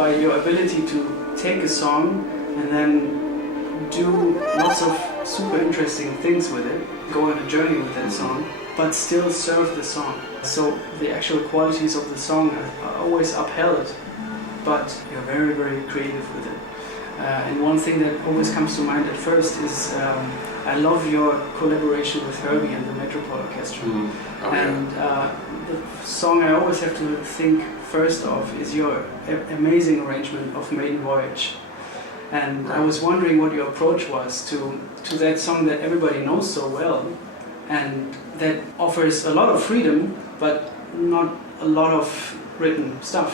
by your ability to take a song and then do lots of super interesting things with it, go on a journey with that song, but still serve the song. So the actual qualities of the song are always upheld, but you're very, very creative with it. And one thing that always comes to mind at first is I love your collaboration with Herbie and the Metropole Orchestra. The song I always have to think first of is your amazing arrangement of Maiden Voyage. And I was wondering what your approach was to that song that everybody knows so well and that offers a lot of freedom but not a lot of written stuff.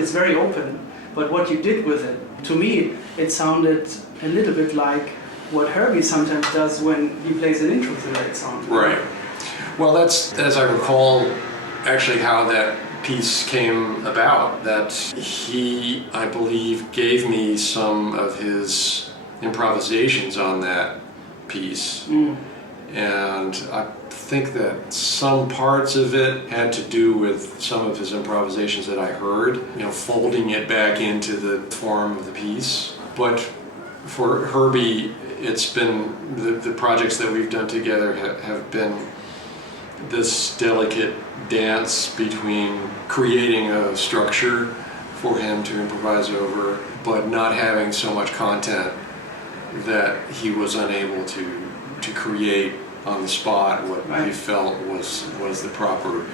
It's very open, but what you did with it, to me, it sounded a little bit like what Herbie sometimes does when he plays an intro to that song. Right. Well, that's, as I recall, actually how that piece came about. That he, I believe, gave me some of his improvisations on that piece. And I think that some parts of it had to do with some of his improvisations that I heard, folding it back into the form of the piece. But for Herbie, it's been, the projects that we've done together have been this delicate dance between creating a structure for him to improvise over, but not having so much content that he was unable to create on the spot what he felt was the proper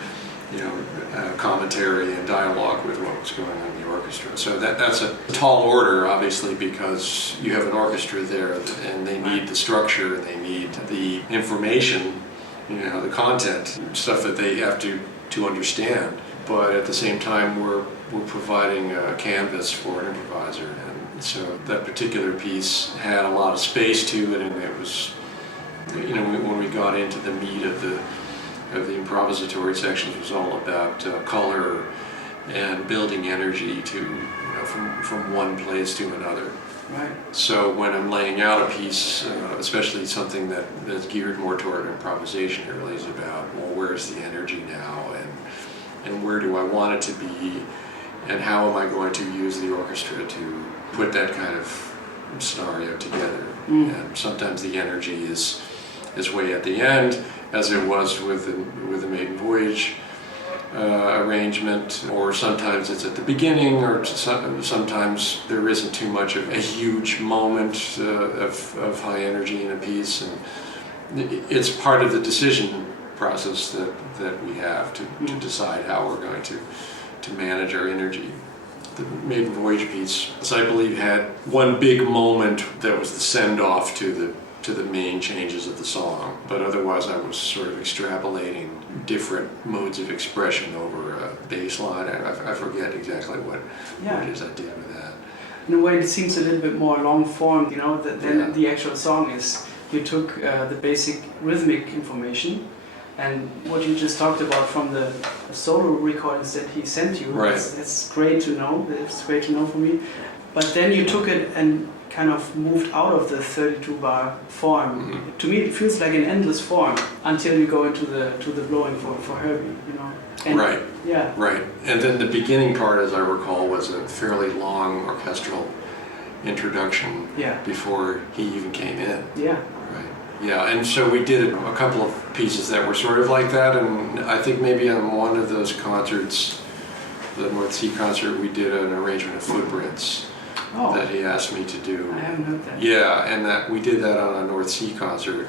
commentary and dialogue with what was going on in the orchestra. So that's a tall order, obviously, because you have an orchestra there and they need the structure and they need the information, the content, stuff that they have to understand. But at the same time, we're providing a canvas for an improviser. And so that particular piece had a lot of space to it, and it was, when we got into the meat of the improvisatory sections, it was all about color and building energy to, from one place to another. Right. So when I'm laying out a piece, especially something that is geared more toward improvisation, it really is about, well, where's the energy now, and where do I want it to be, and how am I going to use the orchestra to put that kind of scenario together. And sometimes the energy is way at the end, as it was with the Maiden Voyage arrangement, or sometimes it's at the beginning, or sometimes there isn't too much of a huge moment of high energy in a piece, and it's part of the decision process that we have to decide how we're going to manage our energy. The Maiden Voyage piece, I believe, had one big moment that was the send-off to the main changes of the song, but otherwise I was sort of extrapolating different modes of expression over a bass line. I forget exactly what it is I did with that. In a way, it seems a little bit more long form, than the actual song is. You took the basic rhythmic information and what you just talked about from the solo recordings that he sent you. Right. That's great to know. It's great to know for me. But then you took it and kind of moved out of the 32-bar form. To me, it feels like an endless form until you go into the blowing for Herbie, And, right. Yeah. Right. And then the beginning part, as I recall, was a fairly long orchestral introduction before he even came in. Yeah. Right. Yeah, and so we did a couple of pieces that were sort of like that, and I think maybe on one of those concerts, the North Sea concert, we did an arrangement of Footprints that he asked me to do. I haven't heard that. Yeah, and that we did that on a North Sea concert.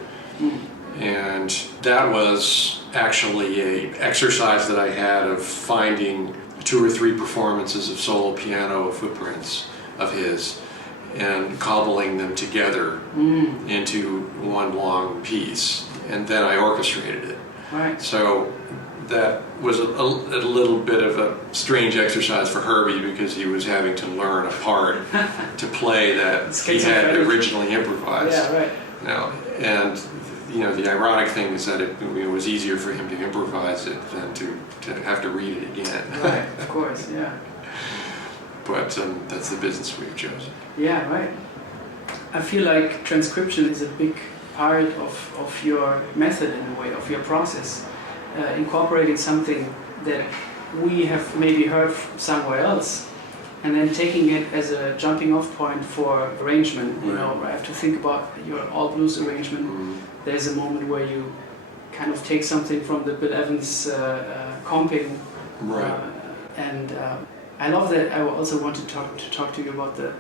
And that was actually an exercise that I had of finding 2 or 3 performances of solo piano Footprints of his and cobbling them together into one long piece, and then I orchestrated it. Right. So that was a little bit of a strange exercise for Herbie, because he was having to learn a part to play that he had originally improvised. Yeah, right. And the ironic thing is that it was easier for him to improvise it than to have to read it again. Right, of course, yeah. But that's the business we've chosen. Yeah, right. I feel like transcription is a big part of your method, in a way, of your process. Incorporating something that we have maybe heard somewhere else and then taking it as a jumping off point for arrangement. You Right. know, I have to think about your all blues arrangement. There's a moment where you kind of take something from the Bill Evans comping, Right. and I love that. I also want to talk to you about the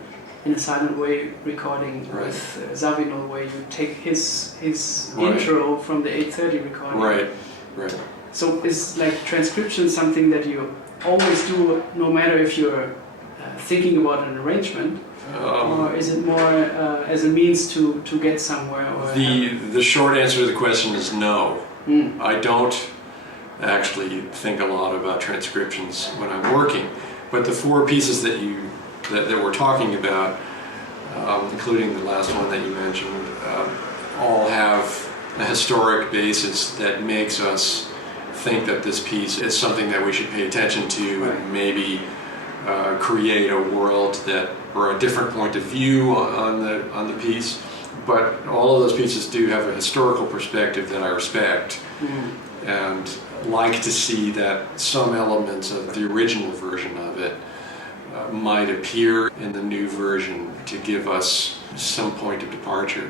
In a Silent Way recording Right. with Zavino, where you take his Right. intro from the 8:30 recording. Right. Right. So is like transcription something that you always do, no matter if you're thinking about an arrangement, or is it more as a means to get somewhere? Or The short answer to the question is no. I don't actually think a lot about transcriptions when I'm working, but the four pieces that we're talking about, including the last one that you mentioned, all have a historic basis that makes us think that this piece is something that we should pay attention to, Right. and maybe create a world that, or a different point of view on the piece. But all of those pieces do have a historical perspective that I respect, and like to see that some elements of the original version of it might appear in the new version to give us some point of departure.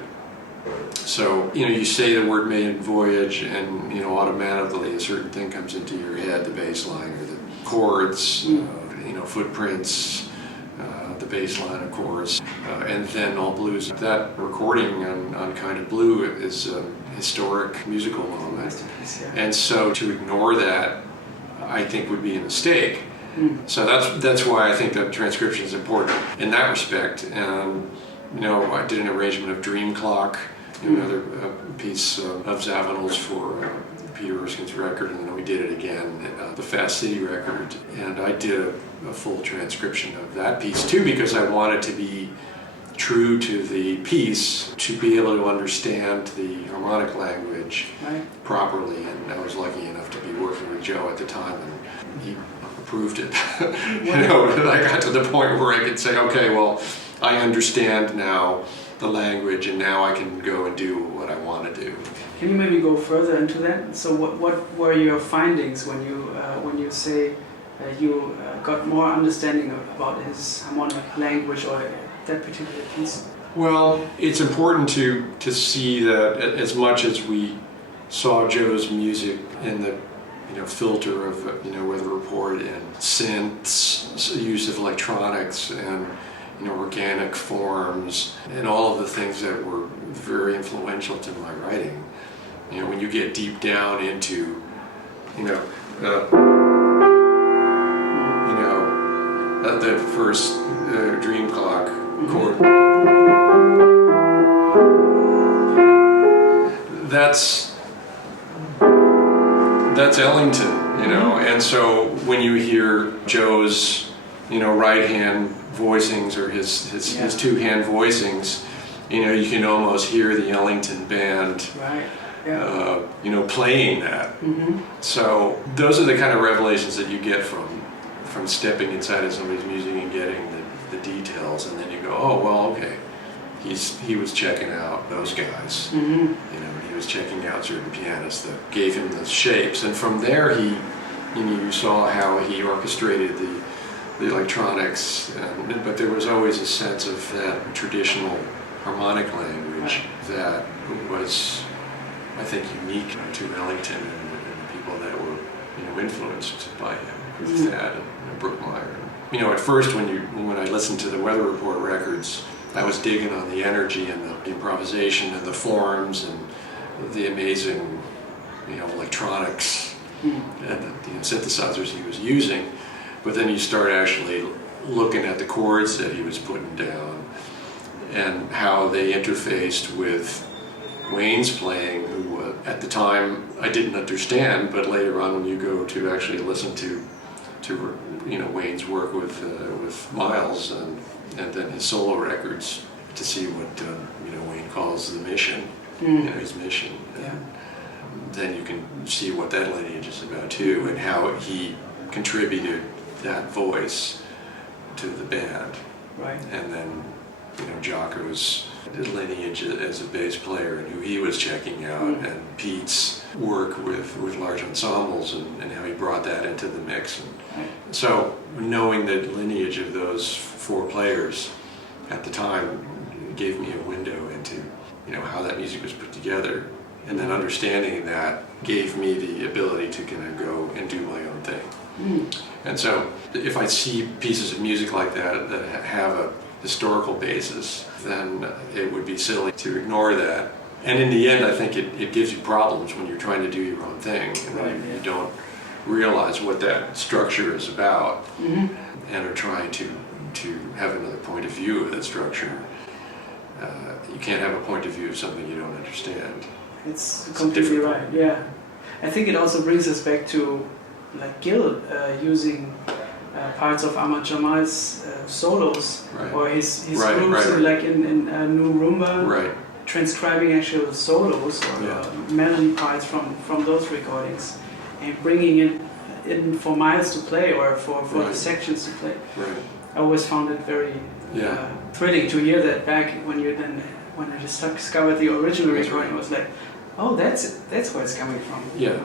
So, you know, you say the word Maiden, Voyage, and, you know, automatically a certain thing comes into your head, the bass line or the chords, you know, footprints, the bass line, of course, and then All Blues. That recording on Kind of Blue is a historic musical moment. And so to ignore that, I think would be a mistake. So that's why I think that transcription is important in that respect. And, you know, I did an arrangement of Dream Clock, another piece of Zavino's for Peter Erskine's record, and then we did it again, the Fast City record, and I did a full transcription of that piece too, because I wanted to be true to the piece, to be able to understand the harmonic language properly, and I was lucky enough to be working with Joe at the time, and he approved it. You know, I got to the point where I could say, okay, well, I understand now the language, and now I can go and do what I want to do. Can you maybe go further into that? So what were your findings when you say you got more understanding about his harmonic language or that particular piece? Well, it's important to see that as much as we saw Joe's music in the filter of Weather Report and synths, use of electronics, and organic forms, and all of the things that were very influential to my writing. You know, when you get deep down into, the first Dream Clock chord, that's Ellington, and so when you hear Joe's, right hand voicings or his two hand voicings, you can almost hear the Ellington band, playing that. So those are the kind of revelations that you get from stepping inside of somebody's music and getting the details, and then you go, oh well, okay, he was checking out those guys. He was checking out certain pianists that gave him the shapes, and from there you saw how he orchestrated the electronics, but there was always a sense of that traditional harmonic language that was, I think, unique to Ellington and the people that were influenced by him, with that and Brookmeyer. At first when I listened to the Weather Report records, I was digging on the energy and the improvisation and the forms and the amazing electronics and the synthesizers he was using. But then you start actually looking at the chords that he was putting down and how they interfaced with Wayne's playing, who at the time I didn't understand, but later on when you go to actually listen to Wayne's work with Miles and then his solo records, to see what Wayne calls the mission, his mission. And then you can see what that lineage is about too, and how he contributed that voice to the band. Right. And then Jocko's lineage as a bass player and who he was checking out, and Pete's work with large ensembles and how he brought that into the mix. And so knowing the lineage of those four players at the time gave me a window into how that music was put together, and then understanding that gave me the ability to kind of go and do my own thing. And so if I see pieces of music like that have a historical basis, then it would be silly to ignore that. And in the end, I think it gives you problems when you're trying to do your own thing, and you don't realize what that structure is about, and are trying to have another point of view of that structure. You can't have a point of view of something you don't understand. It's completely right, yeah. I think it also brings us back to like Gil using parts of Ahmad Jamal's solos, or his groups, like in New Rumba, transcribing actual solos or melody parts from those recordings and bringing it in for Miles to play or for the sections to play. I always found it very thrilling to hear that back when I just discovered the original recording. I was like, oh, that's where it's coming from. Yeah,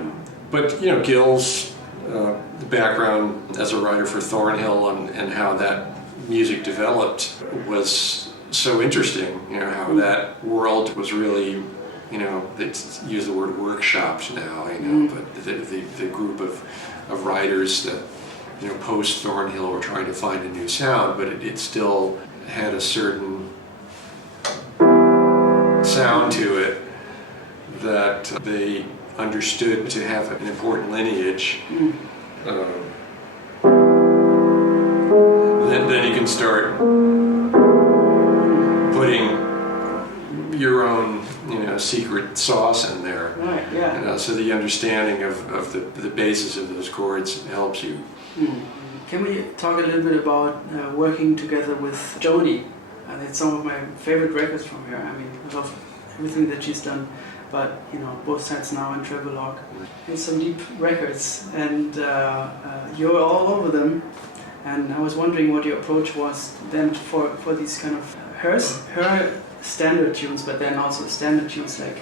but Gil's the background as a writer for Thornhill and how that music developed was so interesting. How that world was really, they use the word workshopped now. But the group of writers that post Thornhill were trying to find a new sound, but it still had a certain sound to it that they understood to have an important lineage. Then you can start putting your own secret sauce in there. So the understanding of the basis of those chords helps you. Can we talk a little bit about working together with Joni? It's some of my favorite records from her. I mean, I love everything that she's done, but Both Sides Now and Travelogue. It's some deep records, and you're all over them. And I was wondering what your approach was then for these kind of her standard tunes, but then also standard tunes. Like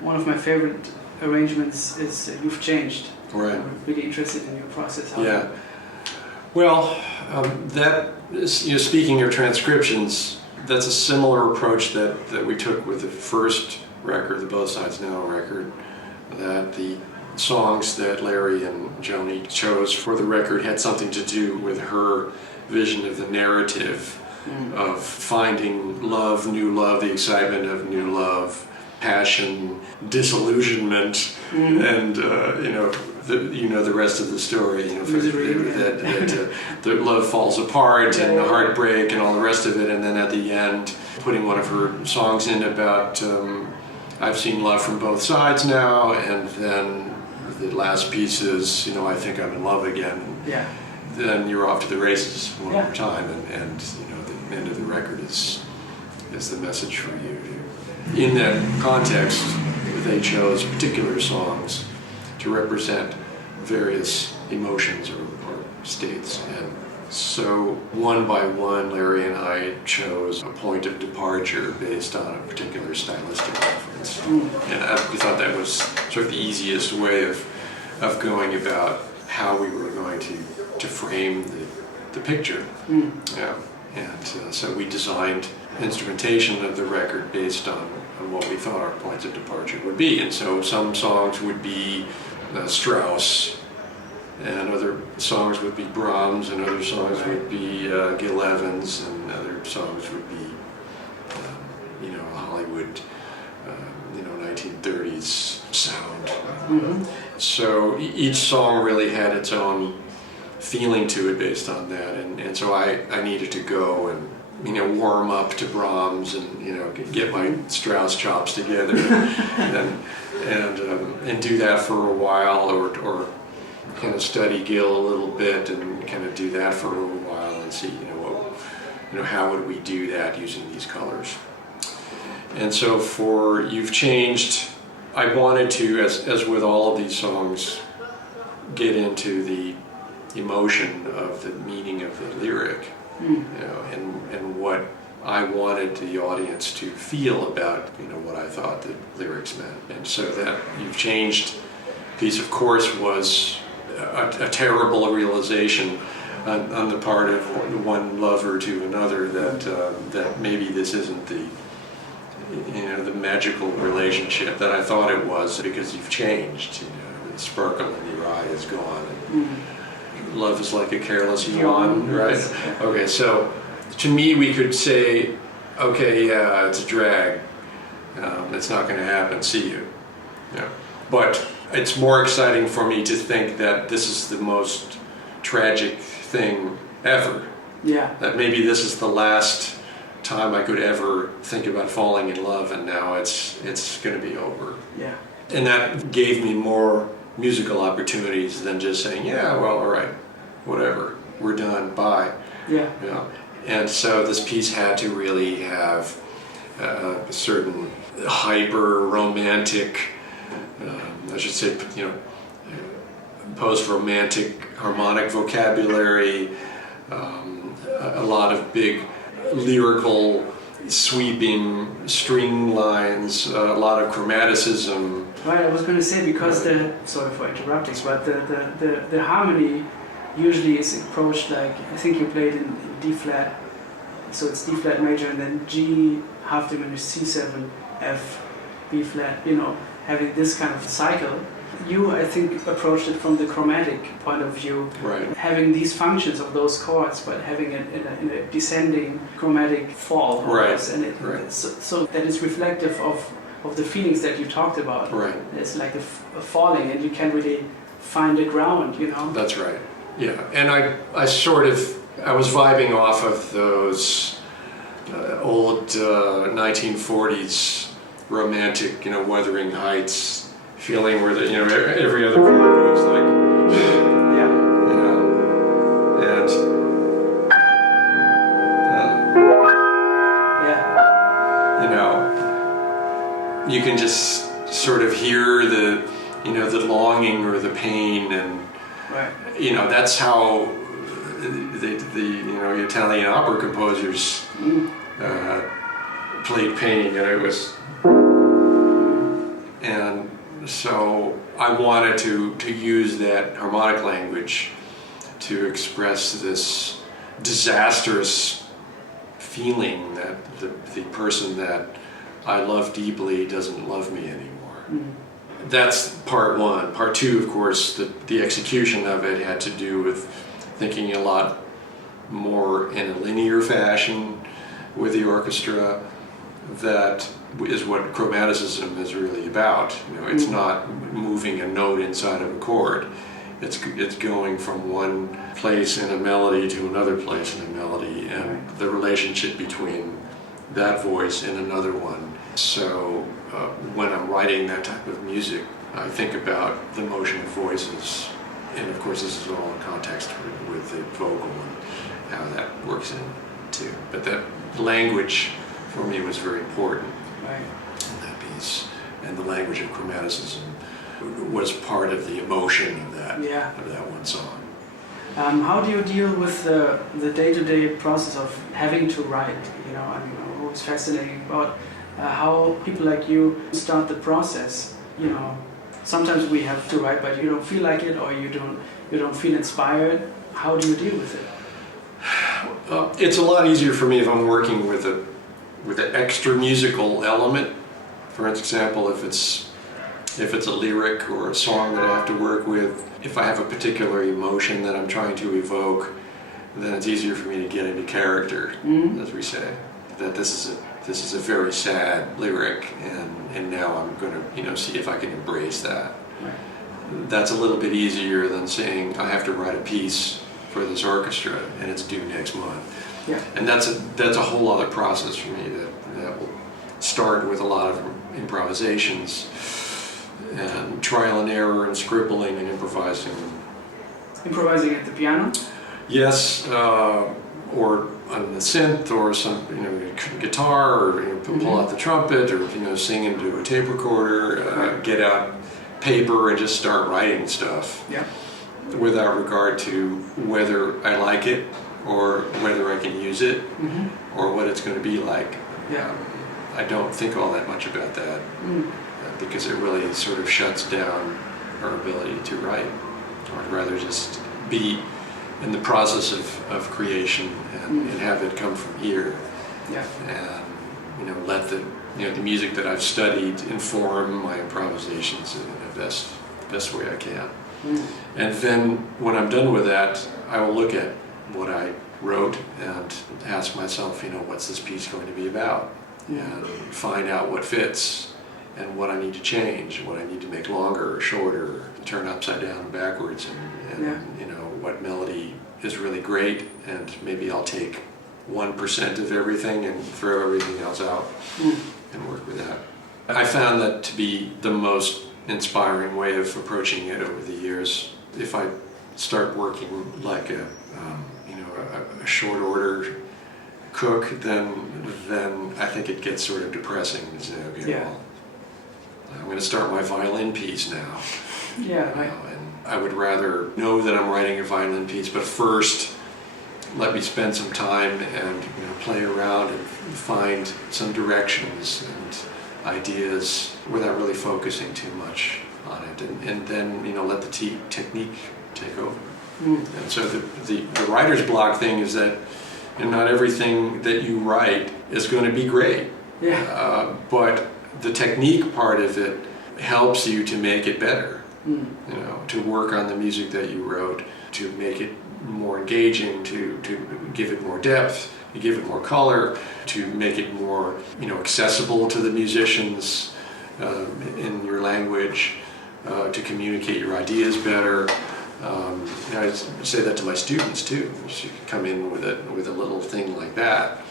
one of my favorite arrangements is You've Changed. I'm really interested in your process. Well, that is, speaking of transcriptions, that's a similar approach that we took with the first record, the Both Sides Now record, that the songs that Larry and Joni chose for the record had something to do with her vision of the narrative of finding love, the excitement of new love, passion, disillusionment, and the rest of the story. That love falls apart and heartbreak and all the rest of it, and then at the end, putting one of her songs in about I've seen love from both sides now, and then the last piece is I think I'm in love again. Then you're off to the races one more time, and the end of the record is the message for you. In that context, they chose particular songs to represent various emotions or states. And so one by one, Larry and I chose a point of departure based on a particular stylistic reference. And we thought that was sort of the easiest way of going about how we were going to frame the picture. And so we designed instrumentation of the record based on what we thought our points of departure would be. And so some songs would be Strauss, and other songs would be Brahms, and other songs would be Gil Evans, and other songs would be Hollywood 1930s sound. So each song really had its own feeling to it based on that, and so I needed to go and warm up to Brahms and get my Strauss chops together and do that for a while, or kind of study Gil a little bit and kind of do that for a little while and see how would we do that using these colors. And so for You've Changed, I wanted to, as with all of these songs, get into the emotion of the meaning of the lyric, and what I wanted the audience to feel about, what I thought the lyrics meant. And so that You've Changed piece, of course, was a terrible realization on the part of one lover to another that maybe this isn't the magical relationship that I thought it was, because you've changed. The sparkle in your eye is gone. And love is like a careless yawn, right? Okay, so to me, we could say, okay, yeah, it's a drag. It's not going to happen. See you. Yeah. But it's more exciting for me to think that this is the most tragic thing ever. Yeah. That maybe this is the last time I could ever think about falling in love, and now it's going to be over. Yeah. And that gave me more musical opportunities than just saying, yeah, well, all right, whatever, we're done, bye. Yeah. And so this piece had to really have a certain hyper-romantic, I should say, post-romantic harmonic vocabulary, a lot of big lyrical sweeping string lines, a lot of chromaticism. Right, I was going to say, because sorry for interrupting, but the harmony usually is approached like, I think you played in D flat, so it's D flat major and then G half diminished C7 F B flat, having this kind of cycle. You, I think, approached it from the chromatic point of view, right. Having these functions of those chords, but having it in a descending chromatic fall, right. And so that is reflective of the feelings that you talked about. Right. It's like a falling, and you can't really find the ground, That's right. Yeah, and I was vibing off of those old 1940s romantic, Wuthering Heights feeling where every other chord goes like, yeah, and you can just sort of hear the longing or the pain, and right. That's how the Italian opera composers played pain, and it was. And so I wanted to use that harmonic language to express this disastrous feeling that the person that I love deeply doesn't love me anymore. That's part one. Part two, of course, the execution of it had to do with thinking a lot more in a linear fashion with the orchestra. That is what chromaticism is really about. It's not moving a note inside of a chord. It's going from one place in a melody to another place in a melody, and the relationship between that voice and another one. So when I'm writing that type of music, I think about the motion of voices, and of course this is all in context with the vocal and how that works in too. But that language for me was very important in that piece, and the language of chromaticism was part of the emotion of that one song. How do you deal with the day-to-day process of having to write? I'm always fascinated about how people like you start the process. Sometimes we have to write, but you don't feel like it, or you don't feel inspired. How do you deal with it? It's a lot easier for me if I'm working with an extra musical element. For example, if it's a lyric or a song that I have to work with, if I have a particular emotion that I'm trying to evoke, then it's easier for me to get into character, as we say. That this is a very sad lyric, and now I'm going to see if I can embrace that. Right. That's a little bit easier than saying I have to write a piece for this orchestra and it's due next month. Yeah. And that's a whole other process for me that will start with a lot of improvisations and trial and error and scribbling and improvising. Improvising at the piano? Yes, or on the synth, or some guitar, or pull out the trumpet, or sing into a tape recorder, get out paper and just start writing stuff. Yeah. Without regard to whether I like it or whether I can use it. or what it's going to be like. Yeah. I don't think all that much about that because it really sort of shuts down our ability to write. I'd rather just be in the process of creation and have it come from here. Yeah. And let the music that I've studied inform my improvisations in the best way I can. And then when I'm done with that, I will look at what I wrote and ask myself, what's this piece going to be about? And find out what fits and what I need to change, what I need to make longer or shorter, turn upside down and backwards, and what melody is really great, and maybe I'll take 1% of everything and throw everything else out and work with that. I found that to be the most inspiring way of approaching it over the years. If I start working like a short order cook, then I think it gets sort of depressing. Well, I'm going to start my violin piece now. Yeah. And I would rather know that I'm writing a violin piece, but first let me spend some time and play around and find some directions and ideas without really focusing too much on it, and then let the technique take over. And so the writer's block thing is that not everything that you write is going to be great. Yeah. But the technique part of it helps you to make it better. To work on the music that you wrote, to make it more engaging, to give it more depth, to give it more color, to make it more accessible to the musicians in your language, to communicate your ideas better. I say that to my students too. You come in with a little thing like that,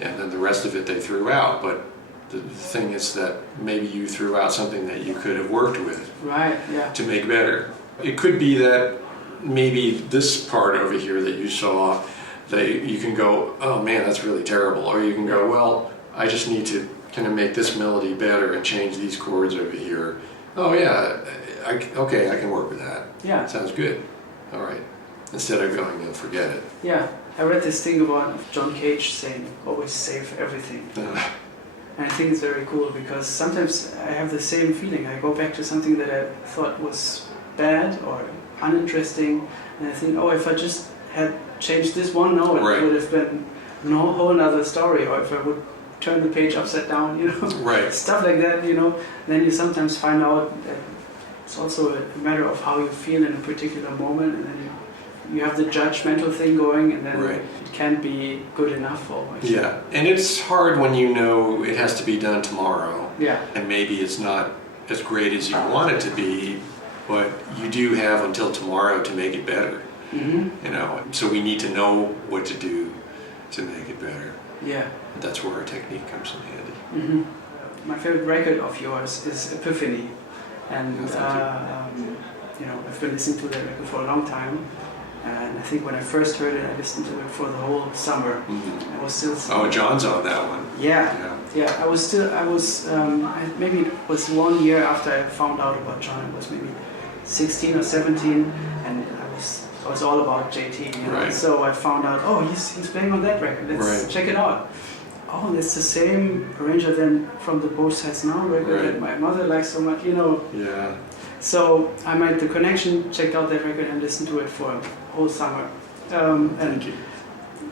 and then the rest of it they threw out. But the thing is that maybe you threw out something that you could have worked with, right? Yeah. To make better. It could be that maybe this part over here that you saw, you can go, oh man, that's really terrible, or you can go, well, I just need to kind of make this melody better and change these chords over here. Oh yeah, okay, I can work with that. Yeah. Sounds good. All right. Instead of going, forget it. Yeah. I read this thing about John Cage saying, always save everything. And I think it's very cool because sometimes I have the same feeling. I go back to something that I thought was bad or uninteresting, and I think, oh, if I just had changed this one note, it would have been a whole other story. Or if I would turn the page upside down, stuff like that, then you sometimes find out that it's also a matter of how you feel in a particular moment, and then you have the judgmental thing going, and then it can't be good enough always. Yeah, and it's hard when it has to be done tomorrow. Yeah. And maybe it's not as great as you want it to be, but you do have until tomorrow to make it better. So we need to know what to do to make it better. Yeah. And that's where our technique comes in handy. My favorite record of yours is Epiphany, and I've been listening to that record for a long time. And I think when I first heard it, I listened to it for the whole summer. I was still. Oh, John's on that one. Yeah. Maybe it was 1 year after I found out about John. It was maybe 16 or 17, and I was all about JT. Right. So I found out, he's playing on that record. Let's check it out. Oh, it's the same arranger then from the Both Sides Now record that my mother likes so much. Yeah. So I made the connection, checked out that record, and listened to it for a whole summer. Thank you.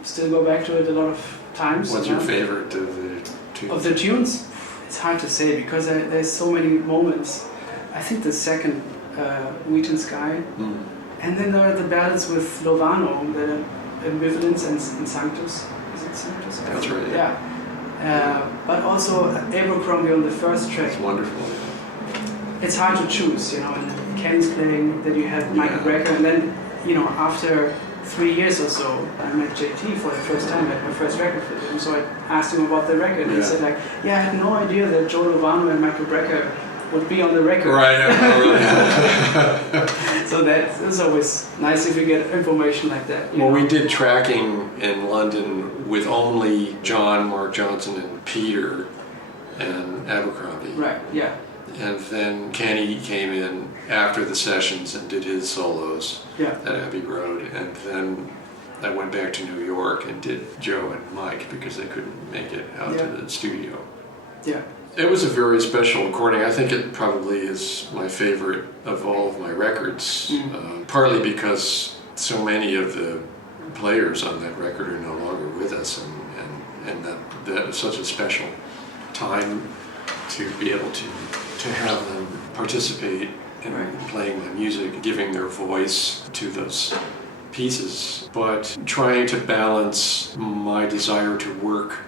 Still go back to it a lot of times. What's your favorite of the tunes? Of the tunes? It's hard to say because there's so many moments. I think the second, Wheaton Sky, and then there are the ballads with Lovano, the Ambivalence and Sanctus. Is it Sanctus? That's right. Yeah. But also Abercrombie on the first track. It's wonderful. It's hard to choose, and Ken's playing, then you had Michael Brecker, and then, after 3 years or so, I met JT for the first time at my first record with him, so I asked him about the record, and he said I had no idea that Joe Lovano and Michael Brecker would be on the record. Right, So that's always nice if you get information like that. Well, we did tracking in London with only John, Marc Johnson, and Peter, and Abercrombie. Right, yeah. And then Kenny came in after the sessions and did his solos at Abbey Road. And then I went back to New York and did Joe and Mike because they couldn't make it out to the studio. Yeah. It was a very special recording. I think it probably is my favorite of all of my records, partly because so many of the players on that record are no longer with us, and that is such a special time to be able to have them participate in playing the music, giving their voice to those pieces, but trying to balance my desire to work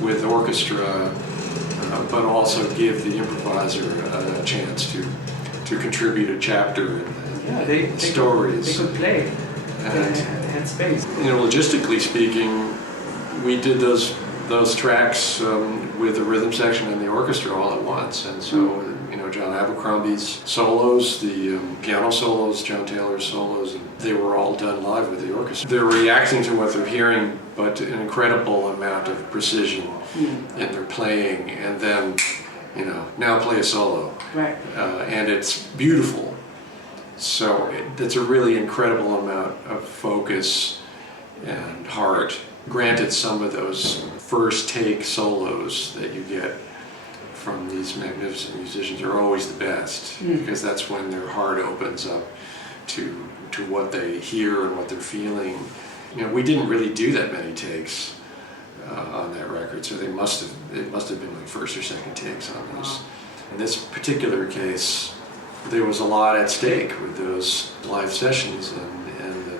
with orchestra, but also give the improviser a chance to contribute a chapter in the stories. They could play. And, they had space. Logistically speaking, we did those tracks with the rhythm section and the orchestra all at once, and so John Abercrombie's solos, the piano solos, John Taylor's solos, and they were all done live with the orchestra. They're reacting to what they're hearing, but an incredible amount of precision in their playing, and then now play a solo, and it's beautiful. So it's a really incredible amount of focus and heart. Granted, some of those first take solos that you get from these magnificent musicians are always the best, because that's when their heart opens up to what they hear and what they're feeling. We didn't really do that many takes on that record, so it must have been like first or second takes on those. In this particular case, there was a lot at stake with those live sessions, and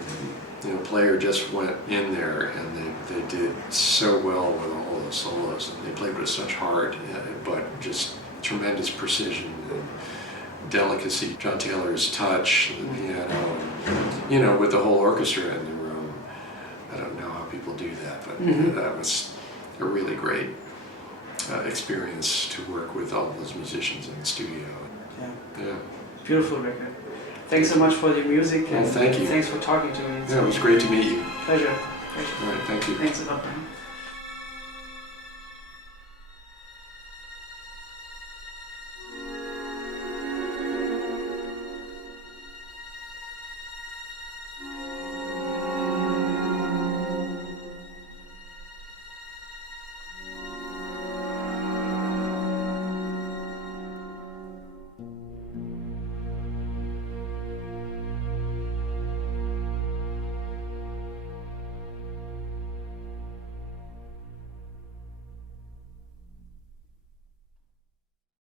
the player just went in there, and they did so well with all those solos, and they played with such heart, but just tremendous precision and delicacy. John Taylor's touch, the piano, and, with the whole orchestra in the room. I don't know how people do that, but that was a really great experience to work with all those musicians in the studio. Yeah. Beautiful record. Thanks so much for the music. Well, thank you. Thanks for talking to me. It was great to meet you. Pleasure. All right, thank you. Thanks a lot, man.